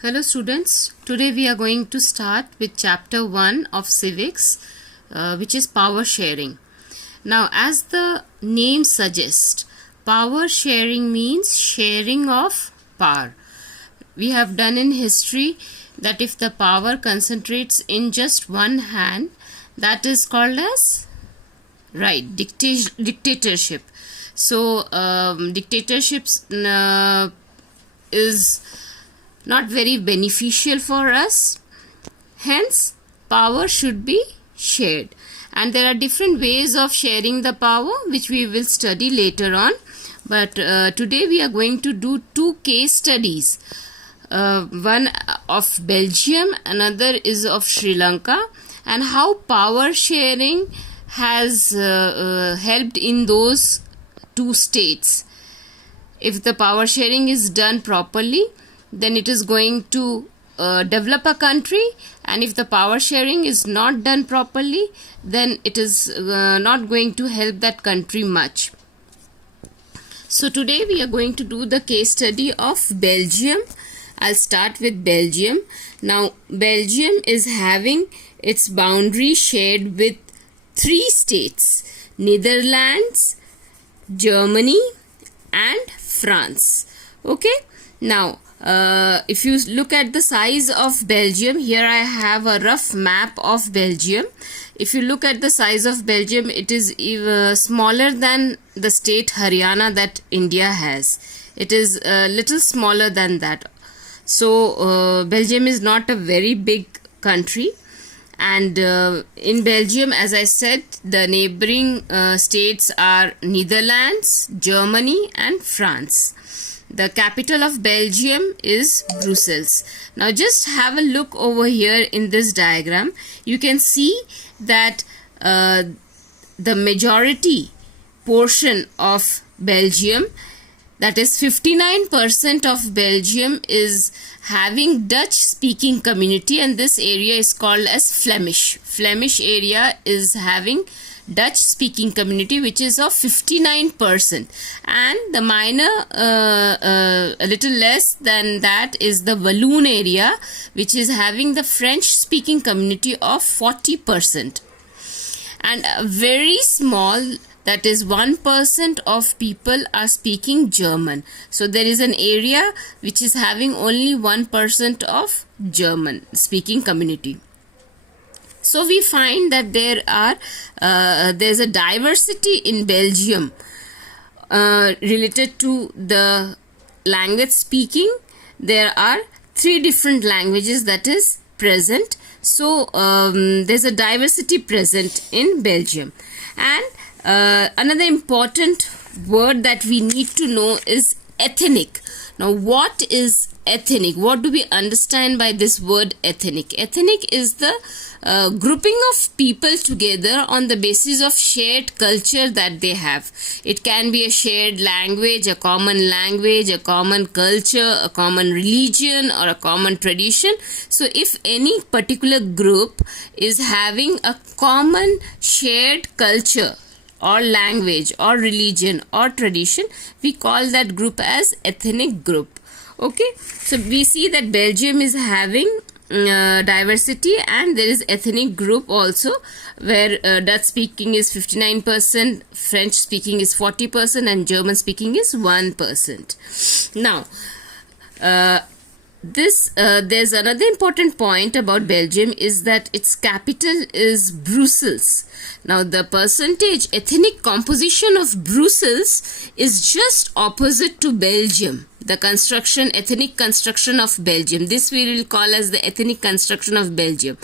Hello students, today we are going to start with chapter 1 of civics, which is power sharing. Now, as the name suggests, power sharing means sharing of power. We have done in history that if the power concentrates in just one hand, that is called as dictatorship. So dictatorships is not very beneficial for us. Hence, power should be shared. And there are different ways of sharing the power, which we will study later on. But today we are going to do two case studies. One of Belgium, another is of Sri Lanka, and how power sharing has helped in those two states. If the power sharing is done properly, then it is going to develop a country, and if the power sharing is not done properly, then it is not going to help that country much. So today we are going to do the case study of Belgium. I'll start with Belgium. Now, Belgium is having its boundary shared with three states: Netherlands, Germany, and France. Okay, now if you look at the size of Belgium, here I have a rough map of Belgium. If you look at the size of Belgium, it is even smaller than the state Haryana that India has. It is a little smaller than that. So Belgium is not a very big country. And in Belgium, as I said, the neighboring states are Netherlands, Germany, and France. The capital of Belgium is Brussels. Now just have a look over here in this diagram. You can see that the majority portion of Belgium, that is 59% of Belgium, is having Dutch speaking community, and this area is called as Flemish. Flemish area is having Dutch speaking community, which is of 59%, and the minor a little less than that is the Walloon area, which is having the French speaking community of 40%, and a very small, that is 1% of people are speaking German. So there is an area which is having only 1% of German speaking community. So we find that there's a diversity in Belgium related to the language speaking. There are three different languages that is present. So there's a diversity present in Belgium. And another important word that we need to know is ethnic. Now, what is ethnic? What do we understand by this word ethnic? Ethnic is the grouping of people together on the basis of shared culture that they have. It can be a shared language, a common culture, a common religion, or a common tradition. So if any particular group is having a common shared culture or language or religion or tradition, we call that group as ethnic group. Okay, so we see that Belgium is having diversity, and there is ethnic group also, where Dutch speaking is 59%, French speaking is 40%, and German speaking is 1%. Now there's another important point about Belgium is that its capital is Brussels. Now the percentage ethnic composition of Brussels is just opposite to Belgium. The ethnic construction of Belgium. This we will call as the ethnic construction of Belgium.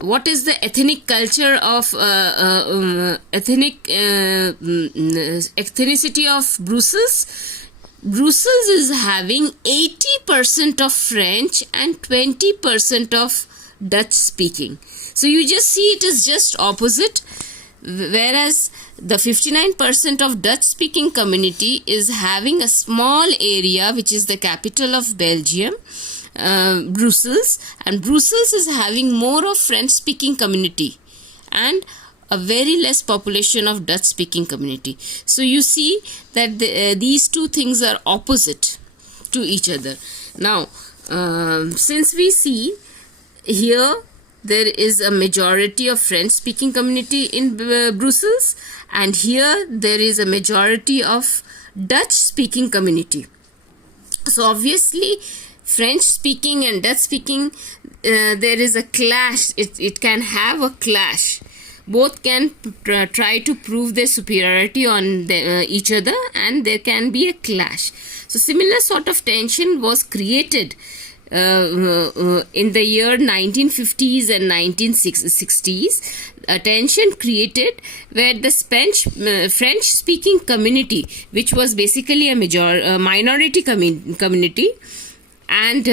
What is the ethnic culture of ethnicity of Brussels? Brussels is having 80% of French and 20% of Dutch speaking. So you just see it is just opposite. Whereas the 59% of Dutch speaking community is having a small area, which is the capital of Belgium, Brussels, and Brussels is having more of French speaking community and a very less population of Dutch speaking community. So you see that these two things are opposite to each other. Now since we see here there is a majority of French speaking community in Brussels, and here there is a majority of Dutch speaking community. So obviously French speaking and Dutch speaking, there is a clash. It can have a clash. Both can try to prove their superiority on each other, and there can be a clash. So similar sort of tension was created in the year 1950s and 1960s. A tension created where the French speaking community, which was basically a minority community, and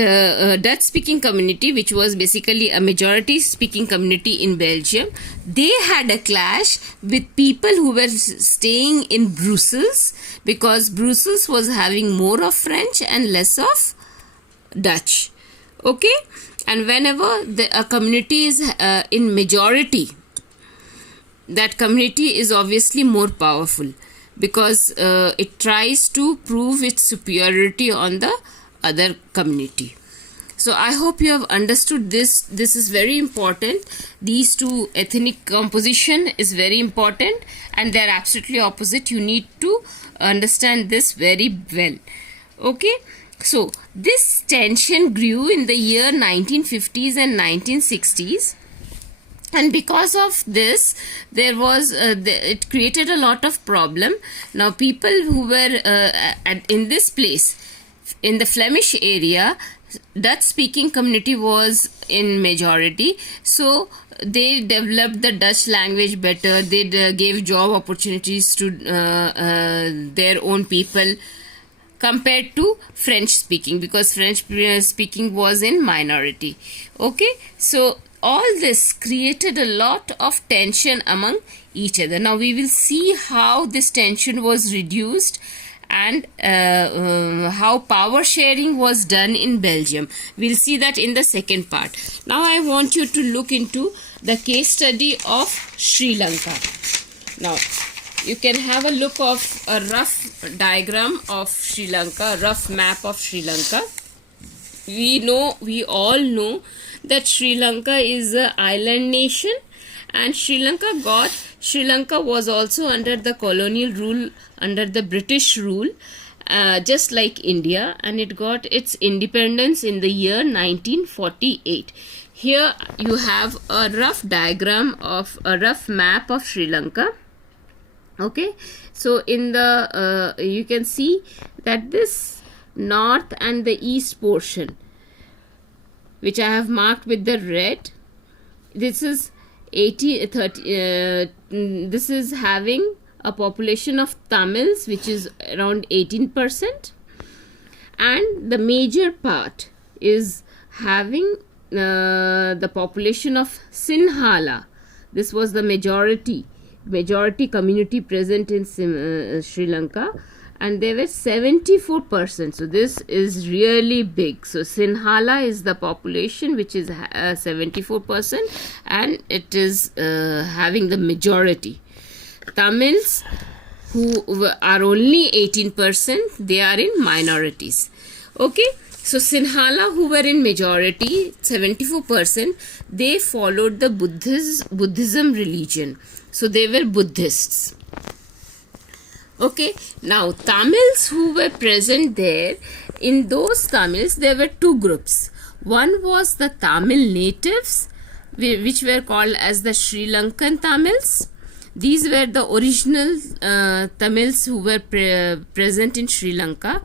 Dutch speaking community, which was basically a majority speaking community in Belgium, they had a clash with people who were staying in Brussels, because Brussels was having more of French and less of Dutch. Okay, and whenever a community is in majority, that community is obviously more powerful, because it tries to prove its superiority on the other community. So I hope you have understood this. This is very important. These two ethnic composition is very important, and they are absolutely opposite. You need to understand this very well. Okay, so this tension grew in the year 1950s and 1960s. And because of this, there was it created a lot of problem. Now people who were in this place, in the Flemish area, Dutch speaking community was in majority, so they developed the Dutch language better. They gave job opportunities to their own people compared to French speaking, because French speaking was in minority. Okay, so all this created a lot of tension among each other. Now we will see how this tension was reduced, and how power sharing was done in Belgium. We'll see that in the second part. Now I want you to look into the case study of Sri Lanka. Now you can have a look of a rough diagram of Sri Lanka, a rough map of Sri Lanka. We all know that Sri Lanka is an island nation, and Sri Lanka was also under the colonial rule, under the British rule, just like India, and it got its independence in the year 1948. Here you have a rough diagram of a rough map of Sri Lanka. Okay, so in the you can see that this north and the east portion, which I have marked with the red, this is this is having a population of Tamils, which is around 18%, and the major part is having the population of Sinhala. This was the majority community present in Sri Lanka, and they were 74%. So this is really big. So Sinhala is the population which is 74%, and it is having the majority. Tamils, who are only 18%, they are in minorities. Okay, so Sinhala, who were in majority, 74%, they followed the Buddhism religion. So they were Buddhists. Okay, now Tamils who were present there, in those Tamils there were two groups. One was the Tamil natives, which were called as the Sri Lankan Tamils. These were the original Tamils who were present in Sri Lanka,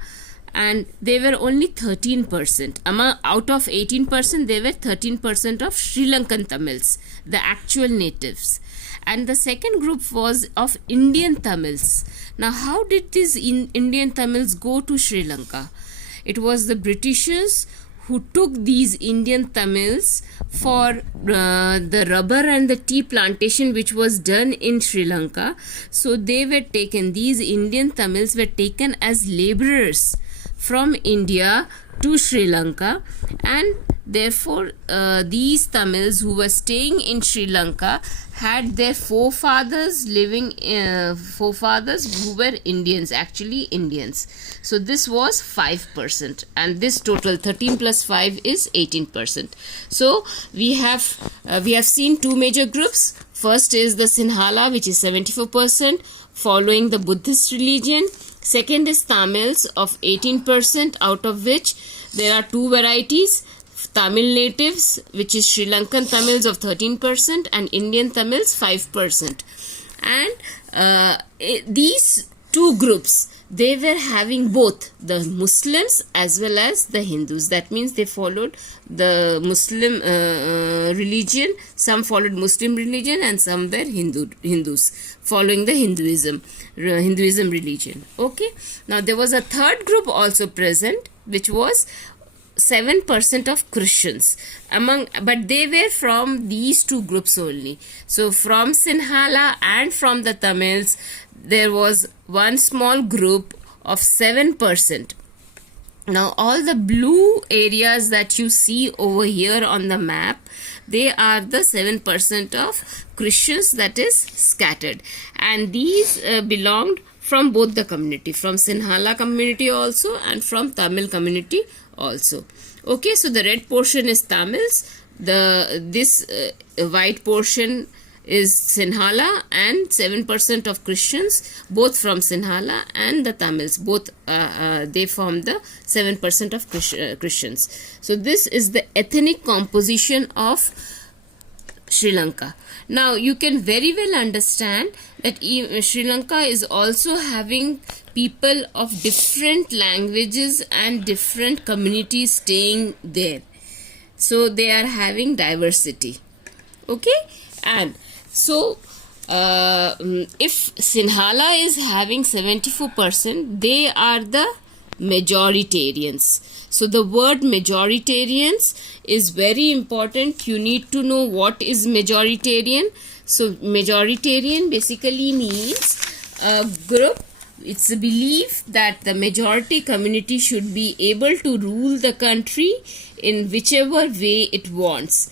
and they were only 13%. Out of 18%, they were 13% of Sri Lankan Tamils, the actual natives. And the second group was of Indian Tamils. Now, how did these Indian Tamils go to Sri Lanka? It was the Britishers who took these Indian Tamils for the rubber and the tea plantation which was done in Sri Lanka. So they were taken, these Indian Tamils were taken as laborers from India to Sri Lanka, and therefore these Tamils who were staying in Sri Lanka had their forefathers living forefathers who were Indians, actually Indians. So this was 5%, and this total 13 plus 5 is 18%. So we have seen two major groups. First is the Sinhala, which is 74%, following the Buddhist religion. Second is Tamils of 18%, out of which there are two varieties: Tamil natives, which is Sri Lankan Tamils of 13%, and Indian Tamils 5%. And these two groups, they were having both the Muslims as well as the Hindus. That means they followed the Muslim religion. Some followed Muslim religion and some were Hindus following the Hinduism religion. Okay. Now there was a third group also present, which was 7% of Christians but they were from these two groups only. So from Sinhala and from the Tamils, there was one small group of 7%. Now all the blue areas that you see over here on the map, they are the 7% of Christians that is scattered, and these belonged from both the community, from Sinhala community also and from Tamil community also. Okay, so the red portion is Tamils, this white portion is Sinhala, and 7% of Christians, both from Sinhala and the Tamils, both they form the 7% of Christians. So this is the ethnic composition of Sri Lanka. Now you can very well understand that Sri Lanka is also having people of different languages and different communities staying there. So they are having diversity. Okay, and so if Sinhala is having 74%, they are the majoritarians. So the word majoritarians is very important. You need to know what is majoritarian. So majoritarian basically means a group. It's a belief that the majority community should be able to rule the country in whichever way it wants,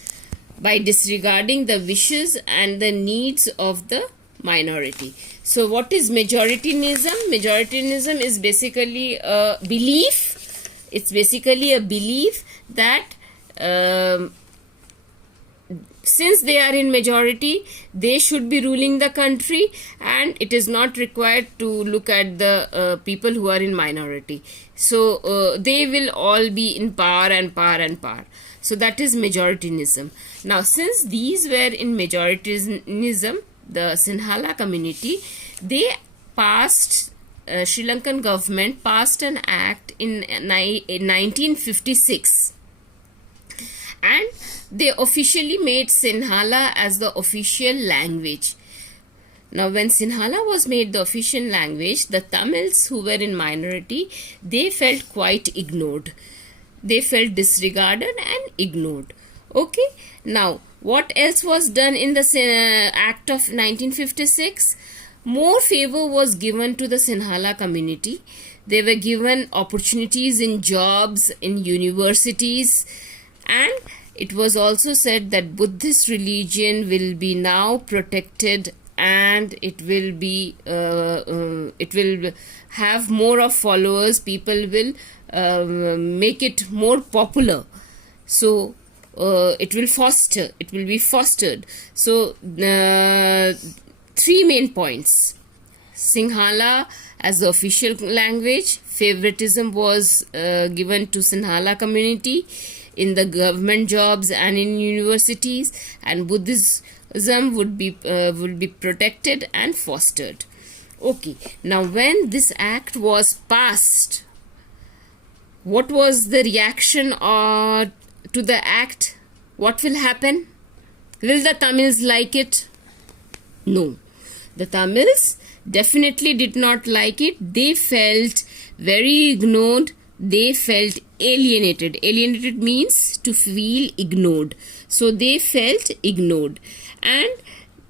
by disregarding the wishes and the needs of the minority. So what is majoritarianism? Majoritarianism is basically a belief. It's basically a belief that since they are in majority, they should be ruling the country, and it is not required to look at the people who are in minority. So they will all be in power and power and power. So that is majoritarianism. Now since these were in majoritarianism, the Sinhala community, they passed, Sri Lankan government passed an act in 1956, and they officially made Sinhala as the official language. Now when Sinhala was made the official language, the Tamils who were in minority, they felt quite ignored. They felt disregarded and ignored. Okay, now what else was done in the Act of 1956? More favor was given to the Sinhala community. They were given opportunities in jobs, in universities, and it was also said that Buddhist religion will be now protected, and it will be it will have more of followers. People will make it more popular. So it will be fostered. So three main points: Sinhala as the official language, favoritism was given to Sinhala community in the government jobs and in universities, and Buddhism would be protected and fostered. Okay, now when this act was passed, what was the reaction to the act? What will happen? Will the Tamils like it? No. The Tamils definitely did not like it. They felt very ignored. They felt alienated. Alienated means to feel ignored. So they felt ignored. And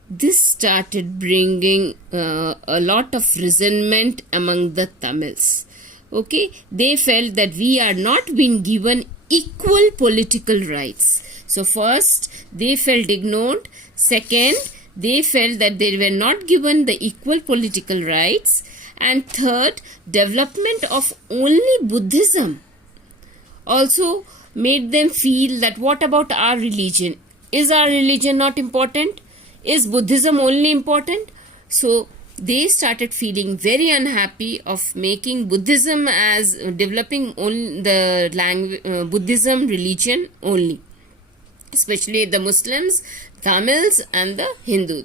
this started bringing a lot of resentment among the Tamils. Okay, they felt that we are not being given equal political rights. So first, they felt ignored. Second, they felt that they were not given the equal political rights. And third, development of only Buddhism also made them feel that what about our religion? Is our religion not important? Is Buddhism only important? So they started feeling very unhappy of making Buddhism as developing only the Buddhism religion only, especially the Muslims, Tamils and the Hindu.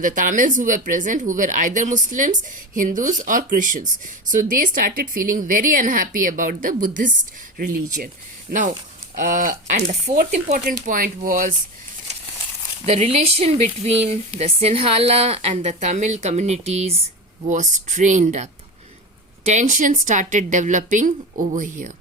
The Tamils who were present, who were either Muslims, Hindus or Christians. So they started feeling very unhappy about the Buddhist religion. Now, and the fourth important point was the relation between the Sinhala and the Tamil communities was strained up. Tension started developing over here.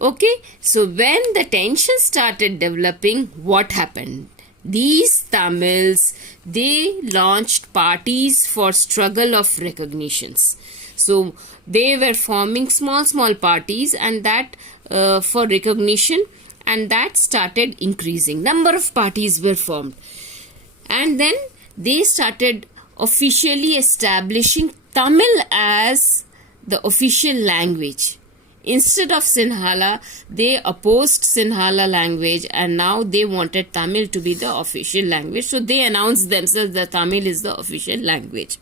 Okay, so when the tension started developing, what happened? These Tamils, they launched parties for struggle of recognitions. So they were forming small parties, and that for recognition, and that started increasing. Number of parties were formed, and then they started officially establishing Tamil as the official language. Instead of Sinhala, they opposed Sinhala language, and now they wanted Tamil to be the official language. So they announced themselves that Tamil is the official language.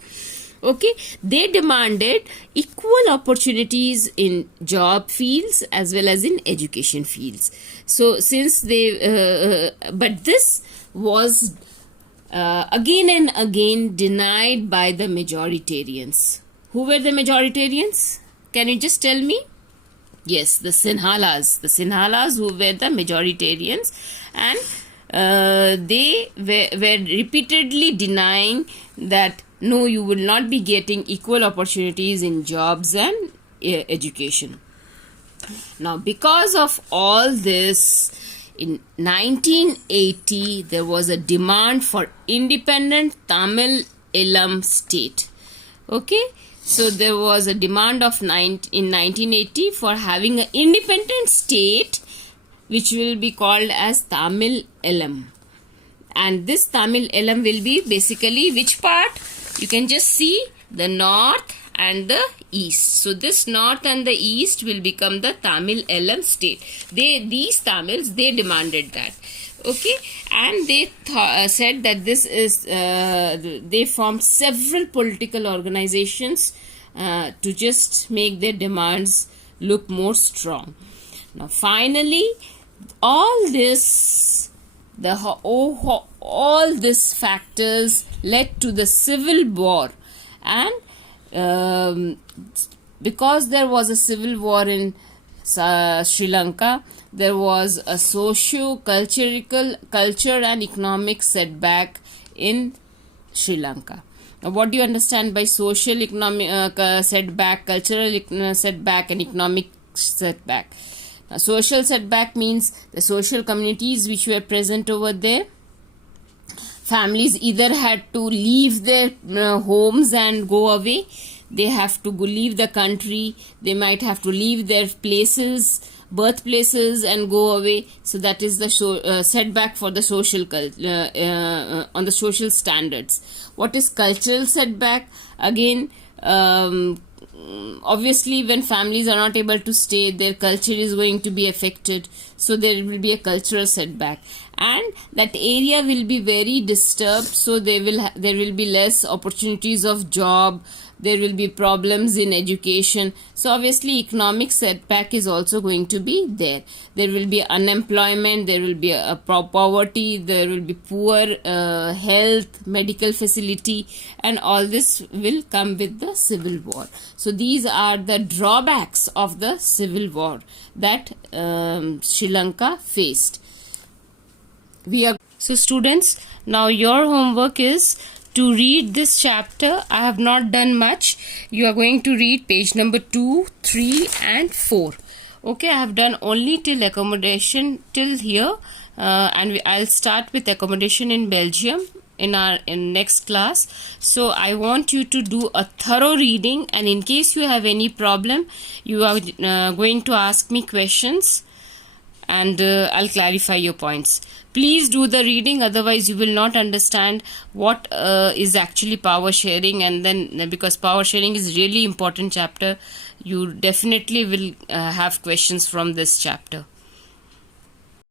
Okay, they demanded equal opportunities in job fields as well as in education fields. So since they, but this was again and again denied by the majoritarians. Who were the majoritarians? Can you just tell me? Yes, the Sinhalas who were the majoritarians, and they were repeatedly denying that no, you will not be getting equal opportunities in jobs and education. Now, because of all this, in 1980, there was a demand for independent Tamil Elam state. Okay, so there was a demand in 1980 for having an independent state which will be called as Tamil Elam. And this Tamil Elam will be basically which part? You can just see the north and the east. So this north and the east will become the Tamil Elam state. These Tamils, they demanded that. Okay, and they said that this is they formed several political organizations to just make their demands look more strong. Now finally, all these factors led to the civil war, and because there was a civil war in Sri Lanka, there was a culture and economic setback in Sri Lanka. Now, what do you understand by social economic setback, cultural setback, and economic setback? Now, social setback means the social communities which were present over there. Families either had to leave their homes and go away. They have to leave the country. They might have to leave their birthplaces and go away. So that is the setback for the social on the social standards. What is cultural setback? Again, obviously when families are not able to stay, their culture is going to be affected. So there will be a cultural setback, and that area will be very disturbed. So there will be less opportunities of job. There will be problems in education. So obviously economic setback is also going to be there. There will be unemployment, there will be a poverty, there will be poor health, medical facility, and all this will come with the civil war. So these are the drawbacks of the civil war that Sri Lanka faced. So students, now your homework is to read this chapter. I have not done much. You are going to read page number 2, 3 and 4. Okay, I have done only till accommodation till here, and I'll start with accommodation in Belgium in next class. So I want you to do a thorough reading, and in case you have any problem, you are going to ask me questions, and I'll clarify your points. Please do the reading, otherwise you will not understand what is actually power sharing, and then because power sharing is really important chapter, you definitely will have questions from this chapter.